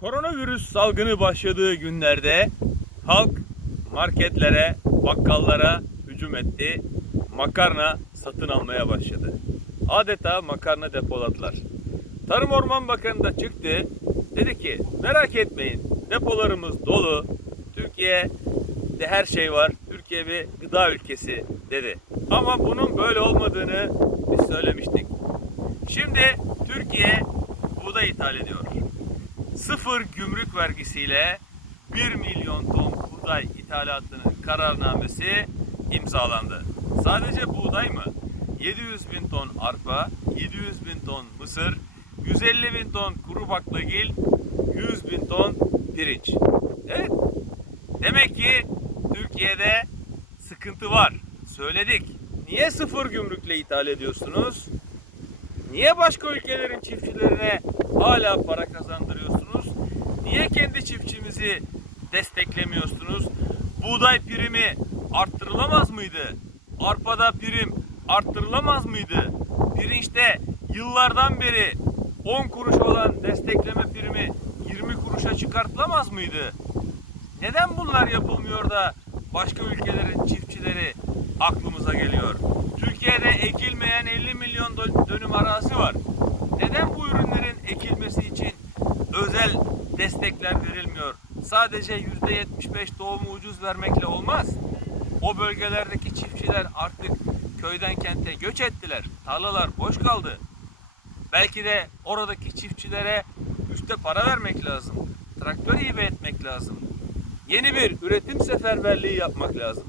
Koronavirüs salgını başladığı günlerde halk marketlere, bakkallara hücum etti. Makarna satın almaya başladı. Adeta makarna depoladılar. Tarım Orman Bakanı da çıktı. Dedi ki merak etmeyin depolarımız dolu. Türkiye'de her şey var. Türkiye bir gıda ülkesi dedi. Ama bunun böyle olmadığını biz söylemiştik. Şimdi Türkiye buğday ithal ediyor. Sıfır gümrük vergisiyle 1 milyon ton buğday ithalatının kararnamesi imzalandı. Sadece buğday mı? 700 bin ton arpa, 700 bin ton mısır, 150 bin ton kuru baklagil, 100 bin ton pirinç. Evet. Demek ki Türkiye'de sıkıntı var. Söyledik. Niye sıfır gümrükle ithal ediyorsunuz? Niye başka ülkelerin çiftçilerine hala para kazandırıyorsunuz? Niye kendi çiftçimizi desteklemiyorsunuz? Buğday primi arttırılamaz mıydı? Arpada prim arttırılamaz mıydı? Pirinçte yıllardan beri 10 kuruş olan destekleme primi 20 kuruşa çıkartılamaz mıydı? Neden bunlar yapılmıyor da başka ülkelerin çiftçileri aklımıza geliyor? Türkiye'de ekilmeyen 50 milyon dö- dönüm arazi var. Neden destekler verilmiyor? Sadece %75 tohumu ucuz vermekle olmaz. O bölgelerdeki çiftçiler artık köyden kente göç ettiler. Tarlalar boş kaldı. Belki de oradaki çiftçilere üste para vermek lazım. Traktör hibe etmek lazım. Yeni bir üretim seferberliği yapmak lazım.